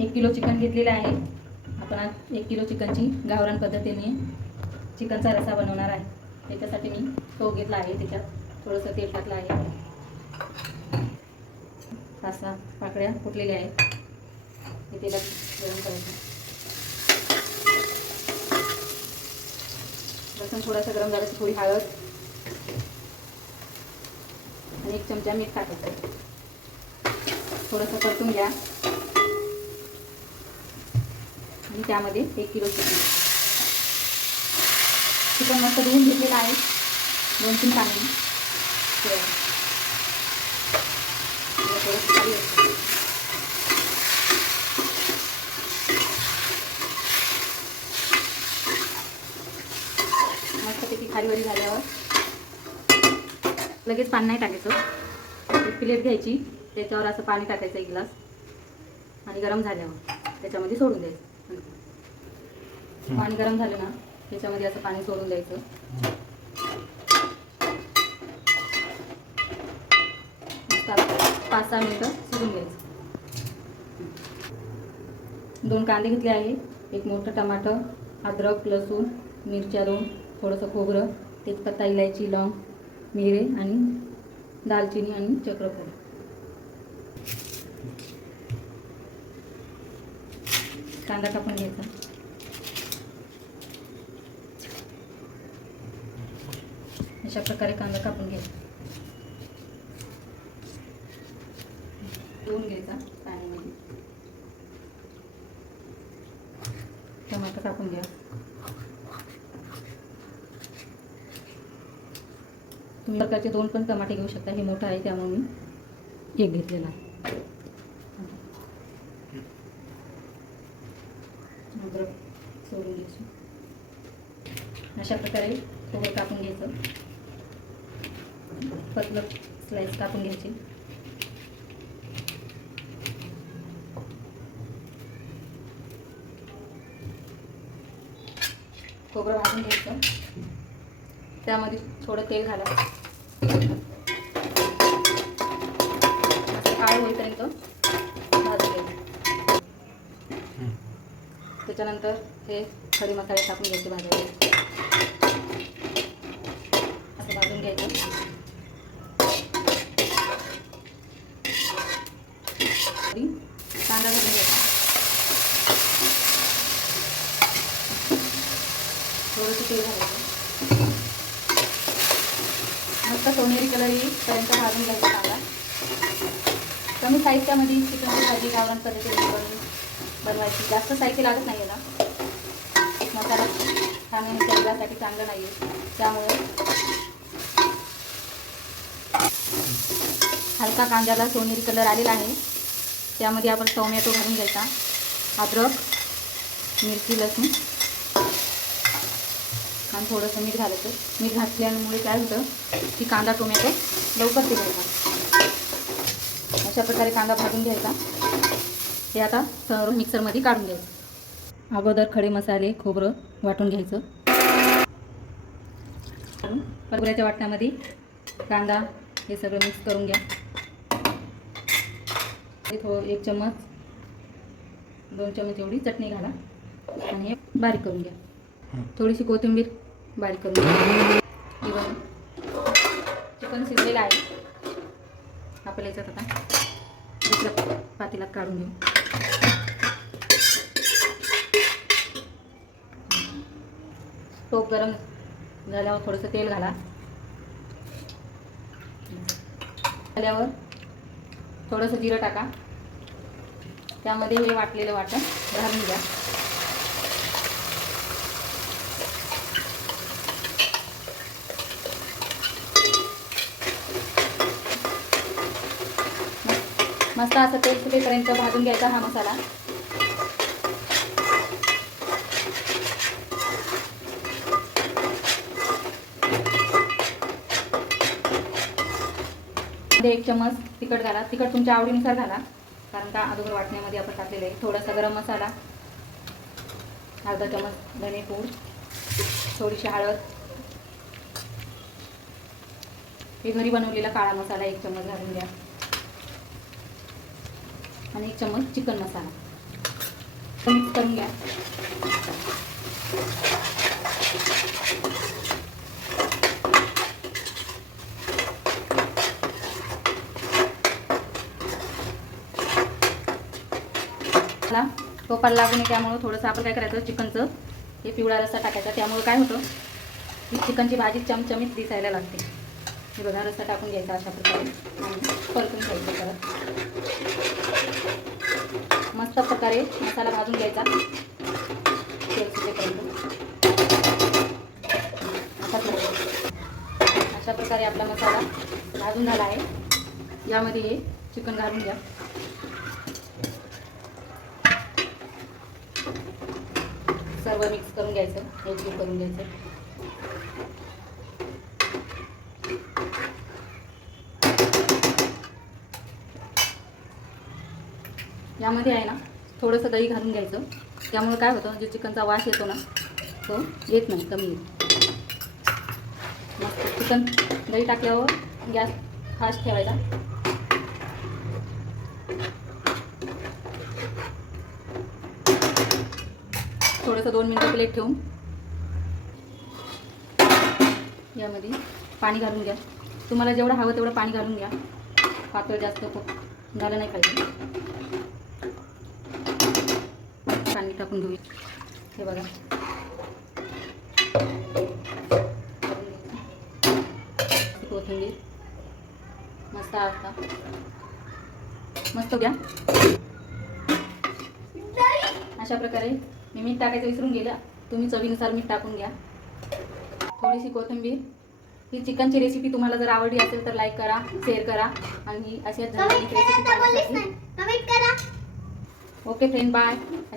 एक kilo chicken घेतलेलं आहे. आपण आज एक किलो चिकनची गावरान पद्धतीने चिकनचा रसा बनवणार आहे. त्याच्यासाठी मी तो घेतला आहे. त्याच्यात थोडंसं तेल टाकलं आहे. पाच सहा पाकळ्या फुटलेल्या आहेत. हे तेलात गरम करायचं. लसूण थोडासा गरम झालं थोडी हळद आणि एक चमचा मीठ टाकायचं. थोडंसं परतून घ्या. आणि त्यामध्ये एक किलो चिकन चिकन मस्त धुवून घेतलेलं आहे. दोन तीन पाणी मस्त त्याची झाल्यावर लगेच पाणी नाही टाकायचं. एक प्लेट घ्यायची. त्याच्यावर असं पाणी टाकायचं एक ग्लास. आणि गरम झाल्यावर त्याच्यामध्ये सोडून द्यायचं. पाणी गरम झालं ना त्याच्यामध्ये असं पाणी सोडून द्यायचं. पाच सहा मिनटं सोडून घ्यायचं दोन कांदे घेतले आहे. एक मोठं टमाटर अद्रक लसूण मिरच्या दोन थोडंसं खोबरं तेजपत्ता इलायची लवंग मिरे आणि दालचिनी आणि चक्रफूल. कांदा कापून घ्यायचा. अशा प्रकारे कांदा कापून घ्यायचा धुवून घ्यायचा पाण्यामध्ये. टमाटर कापून घ्या. तुम्ही प्रकारचे दोन पण टमाटे घेऊ शकता हे मोठं आहे त्यामुळे मी एक घेतलेला आहे. अद्रक सोडून घ्यायची अशा प्रकारे खोबरं कापून घ्यायचं. पतलं स्लाइस कापून घ्यायची. खोबरं भाजून घ्यायचं. त्यामध्ये थोडं तेल घाला. असं काळ होईपर्यंत भाजून घ्यायचं. त्याच्यानंतर हे खडे मसाले टाकून घ्यायचे भाजायचे. असं भाजून घ्यायचं आणि कांदा भाजून घ्यायचा थोडंसं तेल मस्त सोनेरी कलर येईपर्यंत भाजून घ्यायचा कांदा कमी साहित्यामध्ये चिकनची भाजी गावरान पद्धतीने बनवायची. जास्त साहित्य लागत नाही आहे ना. मसाला खाण्याने शरीरासाठी चांगलं नाही आहे त्यामुळे हलका कांद्याला सोनेरी कलर आलेला आहे. त्यामध्ये आपण टोमॅटो घालून घ्यायचा. अद्रक मिरची लसूण. आणि थोडंसं मीठ घालायचं. मीठ घातल्यामुळे काय होतं की कांदा टोमॅटो लवकर तिघायचा अशा प्रकारे कांदा भाजून घ्यायचा. हे आता सर्व मिक्सरमध्ये काढून घ्यायचं. अगोदर खडे मसाले खोबरं वाटून घ्यायचं. खोबऱ्याच्या वाटण्यामध्ये कांदा हे सगळं मिक्स करून घ्या. थो थोडं एक चम्मच दोन चम्मच एवढी चटणी घाला. आणि हे बारीक करून घ्या. थोडीशी कोथिंबीर बारीक करून घ्या चिकन शिजलेलं आहे. आपल्या याच्यात आता दुसऱ्या पातेल्यात काढून घेऊ. टोप गरम झाल्यावर थोडंसं तेल घाला. झाल्यावर थोडंसं जिरं टाका. त्यामध्ये हे वाटलेलं वाटण घालून द्या मस्त असं तेल सुटेपर्यंत भाजून घ्यायचा हा मसाला. एक चमच तिखट घाला. तिखट तुमच्या आवडीनुसार घाला. कारण का अगोदर वाटण्यामध्ये आपण टाकलेलं आहे. थोडासा गरम मसाला. अर्धा चमच धनेपूड थोडीशी हळद. हे घरी बनवलेला काळा मसाला एक चमच घालून द्या आणि एक चम्मच चिकन मसाला. मिक्स करून घ्या. मला टोपाला लागू नये त्यामुळं थोडंसं आपण काय करायचं चिकनचं हे पिवळा रस्सा टाकायचा. त्यामुळं काय होतं चिकनची भाजी चमचमीत दिसायला लागते. हे बघा रस्सा टाकून घ्यायचा अशा प्रकारे आणि परतून घ्यायचं परत. मस्त प्रकारे मसाला भाजून घ्यायचा. अशा प्रकारे अशा प्रकारे आपला मसाला भाजून झाला आहे. यामध्ये हे चिकन घालून घ्या. सर्व मिक्स करून घ्यायचं एकजीव करून घ्यायचं. यामध्ये आहे ना थोडंसं दही घालून घ्यायचं. त्यामुळे काय होतं जे चिकनचा वास येतो ना तो येत नाही कमी येईल मस्त चिकन दही टाकल्यावर गॅस फास्ट ठेवायचा. थोडंसं दोन मिनटं प्लेट ठेवून यामध्ये पाणी घालून घ्या. तुम्हाला जेवढं हवं तेवढं पाणी घालून घ्या. पातळ जास्त खूप झालं नाही पाहिजे. पाणी टाकून घेऊ. हे बघा. कोथिंबीर. मस्त आता. मस्त घ्या. अशा प्रकारे मी मीठ टाकायचं विसरून गेल्या. तुम्ही चवीनुसार मीठ टाकून घ्या. थोडीशी कोथिंबीर. ही चिकनची रेसिपी तुम्हाला जर आवडली असेल तर लाईक करा शेअर करा आणि अशा रेसिपी ओके फ्रेंड बाय असे